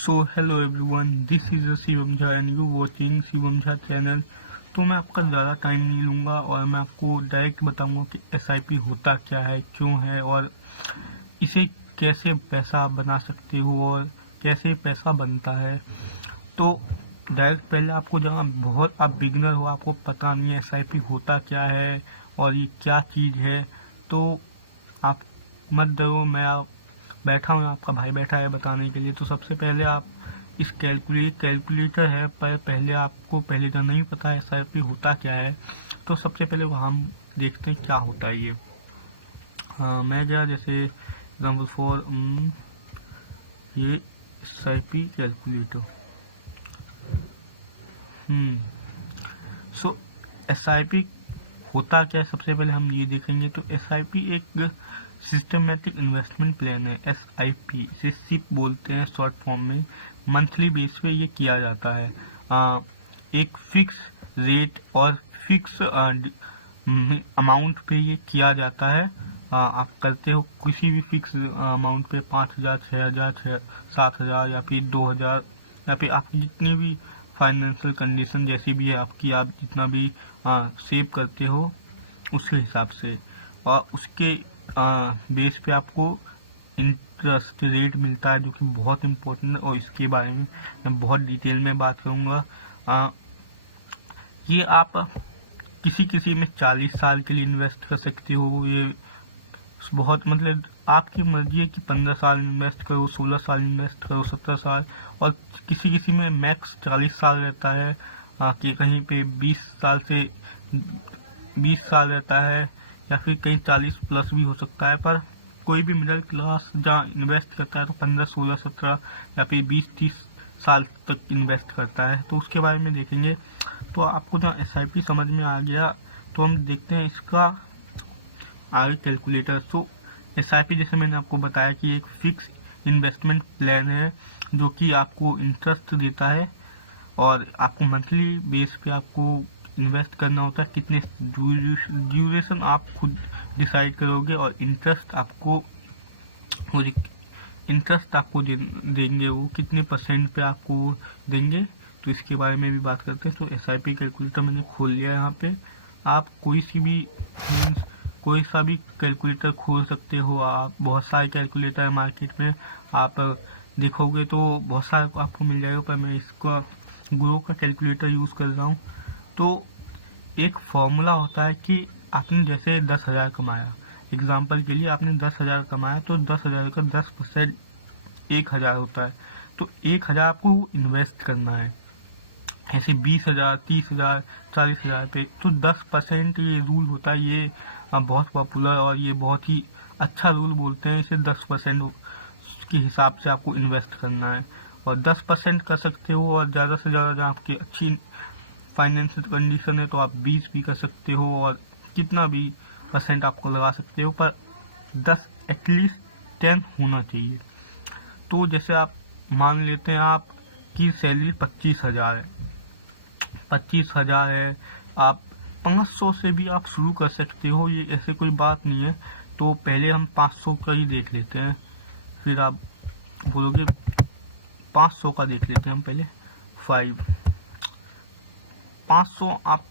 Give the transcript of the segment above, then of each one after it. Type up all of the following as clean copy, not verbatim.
So hello everyone, this is Shivam Jha and you watching Shivam Jha channel. तो मैं आपका ज़्यादा टाइम नहीं लूँगा और मैं आपको डायरेक्ट बताऊँगा कि एसआईपी होता क्या है, क्यों है और इसे कैसे पैसा बना सकते हो और कैसे पैसा बनता है। तो डायरेक्ट पहले आपको जहाँ बहुत आप बिगनर हो, आपको पता नहीं है एसआईपी होता क्या है और ये क्या चीज़ है, तो आप मत डरो। मैं बैठा हूँ, आपका भाई बैठा है बताने के लिए। तो सबसे पहले आप इस कैलकुलेटर है, पर पहले आपको पहले तो नहीं पता है एसआईपी होता क्या है। तो सबसे पहले वो हम देखते हैं क्या होता है ये। हाँ, मैं गया जैसे एग्जाम्पल फॉर ये एसआईपी कैलकुलेटर। सो एसआईपी होता क्या है, सबसे पहले हम ये देखेंगे। तो एसआईपी एक सिस्टमेटिक इन्वेस्टमेंट प्लान है। एसआईपी इसे सिप बोलते हैं शॉर्ट फॉर्म में। मंथली बेस पे ये किया जाता है। एक फिक्स रेट और फिक्स अमाउंट पे ये किया जाता है। आप करते हो किसी भी फिक्स अमाउंट पे 5,000, 6,000, 7,000 या फिर 2,000 या फिर आपकी जितनी भी फाइनेंशियल कंडीशन जैसी भी है आपकी, आप जितना भी सेव करते हो उसके हिसाब से, और उसके बेस पे आपको इंटरेस्ट रेट मिलता है, जो कि बहुत इम्पोर्टेंट है और इसके बारे में मैं बहुत डिटेल में बात करूँगा। ये आप किसी में 40 साल के लिए इन्वेस्ट कर सकते हो। ये बहुत मतलब आपकी मर्जी है कि 15 साल इन्वेस्ट करो, 16 साल इन्वेस्ट करो, 17 साल, और किसी में मैक्स 40 साल रहता है, कि कहीं पे 20 साल रहता है या फिर कहीं 40 प्लस भी हो सकता है। पर कोई भी मिडिल क्लास जहाँ इन्वेस्ट करता है तो 15, 16, 17 या फिर 20-30 साल तक इन्वेस्ट करता है। तो उसके बारे में देखेंगे। तो आपको जहाँ एसआईपी समझ में आ गया, तो हम देखते हैं इसका आगे कैलकुलेटर। तो एसआईपी जैसे मैंने आपको बताया कि एक फिक्स इन्वेस्टमेंट प्लान है जो कि आपको इंटरेस्ट देता है, और आपको मंथली बेस पे आपको इन्वेस्ट करना होता है। कितने ड्यूरेशन आप खुद डिसाइड करोगे, और इंटरेस्ट आपको देंगे वो कितने परसेंट पे आपको देंगे। तो इसके बारे में भी बात करते हैं। तो एसआईपी कैलकुलेटर मैंने खोल लिया है। यहाँ पे आप कोई सा भी कैलकुलेटर खोल सकते हो। आप बहुत सारे कैलकुलेटर है मार्केट में, आप देखोगे तो बहुत सारे आपको मिल जाएगा, पर मैं इसका ग्रो का कैलकुलेटर यूज़ कर रहा हूँ। तो एक फॉर्मूला होता है कि आपने जैसे 10,000 कमाया, एग्जाम्पल के लिए आपने 10,000 कमाया, तो 10,000 का 10% 1,000 होता है। तो 1,000 आपको इन्वेस्ट करना है। ऐसे 20,000, 30,000, 40,000 पे तो 10% ये रूल होता है। ये बहुत पॉपुलर और ये बहुत ही अच्छा रूल बोलते हैं इसे। 10% के हिसाब से आपको इन्वेस्ट करना है, और 10% कर सकते हो, और ज़्यादा से ज़्यादा जहाँ आपकी अच्छी फाइनेंशियल कंडीशन है तो आप 20 भी कर सकते हो, और कितना भी परसेंट आपको लगा सकते हो, पर 10 एटलीस्ट 10 होना चाहिए। तो जैसे आप मान लेते हैं आपकी सैलरी 25,000 है, 25,000 है, आप 500 से भी आप शुरू कर सकते हो, ये ऐसे कोई बात नहीं है। तो पहले हम 500 का ही देख लेते हैं, फिर आप बोलोगे 500 का देख लेते हैं हम पहले। 500 आप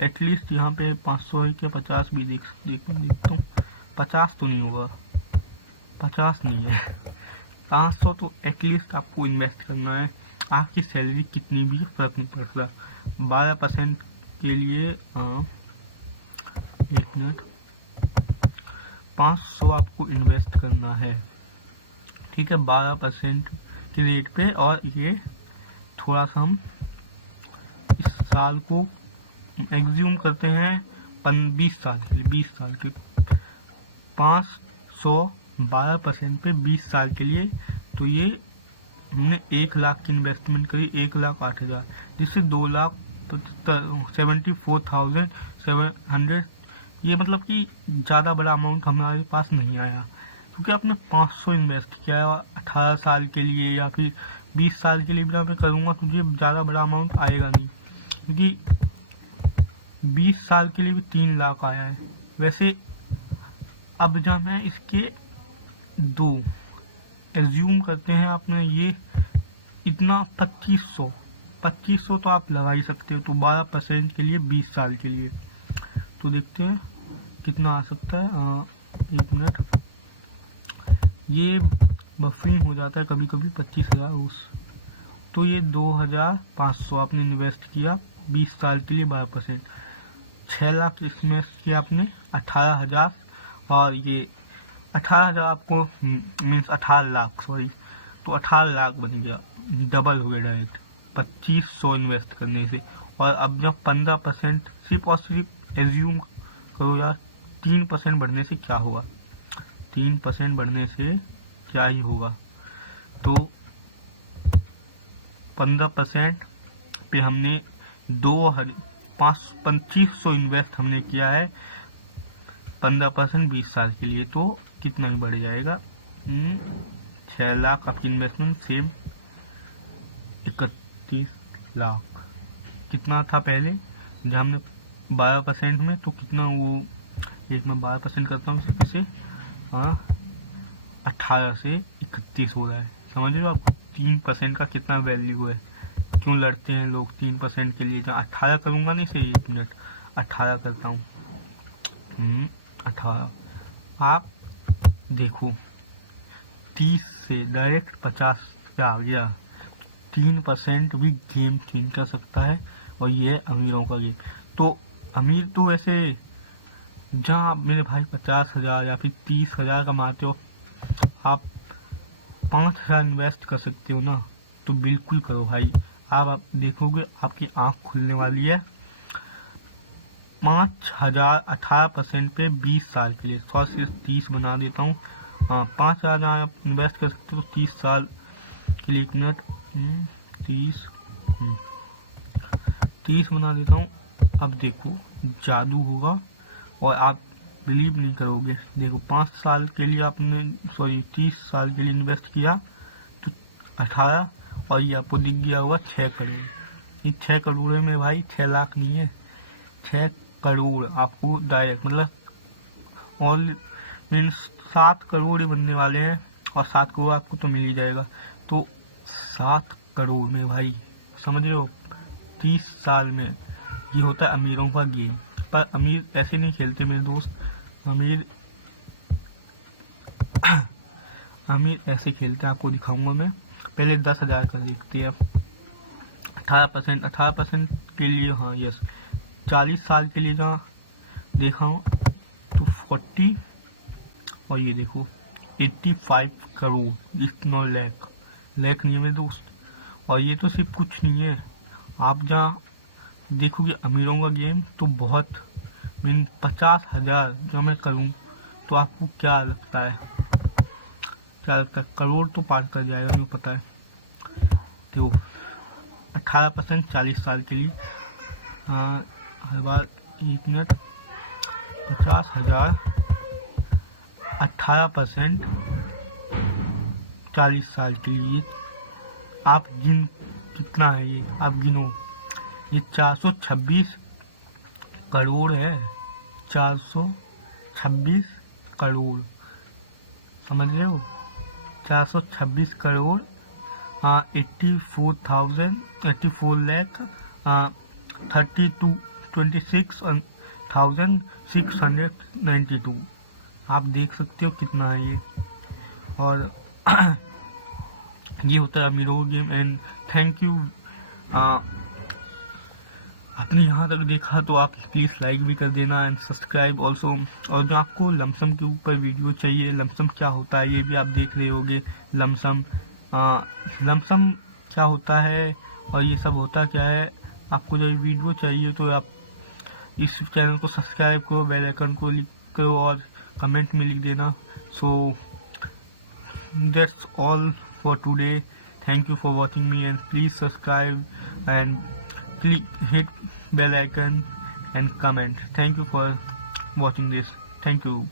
एटलीस्ट यहाँ पे 500 है क्या, 50 भी देखता हूँ। 50 तो नहीं होगा, 50 नहीं है, 500 तो एटलीस्ट आपको इन्वेस्ट करना है। आपकी सैलरी कितनी भी फर्क नहीं पड़ता। 12% के लिए 1 मिनट, 500 आपको इन्वेस्ट करना है, ठीक है, 12% के रेट पे। और ये थोड़ा सा हम इस साल को एग्ज्यूम करते हैं 20 साल के लिए, 20 साल के 500 12% पे 20 साल के लिए। तो ये हमने 1 लाख की इन्वेस्टमेंट करी, 1,08,000, जिससे 2,74,700। ये मतलब कि ज़्यादा बड़ा अमाउंट हमारे पास नहीं आया, क्योंकि आपने 500 इन्वेस्ट किया है। 18 साल के लिए या फिर 20 साल के लिए भी मैं करूँगा तो ये ज़्यादा बड़ा अमाउंट आएगा नहीं, क्योंकि 20 साल के लिए भी 3 लाख आया है। वैसे अब जब मैं इसके 2 एज्यूम करते हैं, आपने ये इतना 2500 तो आप लगा ही सकते हो। तो 12% के लिए 20 साल के लिए तो देखते हैं कितना आ सकता है। 1 मिनट, ये बफरिंग हो जाता है कभी कभी 25,000 उस, तो ये 2,500 आपने इन्वेस्ट किया 20 साल के लिए 12%। 6 लाख इसमें किया आपने 18,000, और ये 18,000 आपको मीन्स 18 लाख, सॉरी, तो 18 लाख बन गया, डबल हो गया डायरेक्ट 2500 इन्वेस्ट करने से। और अब जब 15% सिर्फ और सिर्फ एज्यूम करो यार, 3% बढ़ने से क्या होगा, 3% बढ़ने से क्या ही होगा। तो 15% पे हमने 2500 इन्वेस्ट हमने किया है, 15% 20 साल के लिए, तो कितना ही बढ़ जाएगा। 6 लाख आपकी इन्वेस्टमेंट सेम 31 लाख कितना था पहले जब हमने 12% में, तो कितना वो, एक मैं 12% करता हूँ इसे, 18 से 31 हो रहा है। समझ रहे हो आप 3% का कितना वैल्यू है। क्यों लड़ते हैं लोग 3% के लिए। जहाँ 18 करूँगा नहीं, से 1 मिनट 18 करता हूँ, 18, आप देखो 30 से डायरेक्ट 50 पे आ गया। 3% भी गेम चेंज कर सकता है, और ये है अमीरों का गेम। तो अमीर तो वैसे जहाँ आप मेरे भाई 50,000 या फिर 30,000 कमाते हो, आप 5,000 इन्वेस्ट कर सकते हो ना, तो बिल्कुल करो भाई। आप देखोगे आपकी आंख खुलने वाली है। 5,000 18% पे 20 साल के लिए, 100 से 30 बना देता हूँ। 5,000 आप इन्वेस्ट कर सकते हो 30 साल के लिए। 1 मिनट, 30 बना देता हूँ। अब देखो जादू होगा, और आप बिलीव नहीं करोगे। देखो 5 साल के लिए आपने, सॉरी 30 साल के लिए इन्वेस्ट किया तो 18, और ये आपको दिख गया होगा 6 करोड़। ये 6 करोड़ में भाई 6 लाख नहीं है, 6 करोड़ आपको डायरेक्ट, मतलब ऑल मीन्स 7 करोड़ ही बनने वाले हैं, और 7 करोड़ आपको तो मिल ही जाएगा। तो 7 करोड़ में भाई, समझ रहे हो, 30 साल में ये होता है अमीरों का गेम। पर अमीर ऐसे नहीं खेलते मेरे दोस्त, अमीर ऐसे खेलते हैं, आपको दिखाऊंगा मैं। पहले 10,000 का देखते हैं। 18% के लिए, हाँ यस, 40 साल के लिए जहाँ देखा हूँ तो 40, और ये देखो 85 करोड़, इतना लाख नहीं है मेरे दोस्त। और ये तो सिर्फ कुछ नहीं है, आप जहाँ देखोगे अमीरों का गेम तो बहुत, 50,000 जो मैं करूँ तो आपको क्या लगता है, करोड़ तो पार कर जाएगा, मुझे पता है। तो 18% 40 साल के लिए, हर बार 1 मिनट, 50,000 18% 40 साल के लिए, आप कितना है ये, आप गिनो। ये 426 करोड़ है, 426 करोड़, समझ रहे हो, 426 करोड़, 84 लाख 26,692। आप देख सकते हो कितना है ये। और ये होता है अमीरों गेम। एंड थैंक यू, आपने यहाँ तक देखा तो आप प्लीज़ लाइक भी कर देना एंड सब्सक्राइब ऑल्सो। और जो आपको लमसम के ऊपर वीडियो चाहिए, लमसम क्या होता है ये भी आप देख रहे होगे। लमसम क्या होता है और ये सब होता क्या है, आपको जब वीडियो चाहिए तो आप इस चैनल को सब्सक्राइब करो, बेल आइकन को क्लिक करो और कमेंट में लिख देना। So that's all for today. Thank you for watching me and please subscribe and hit bell icon and comment. Thank you for watching this. Thank you.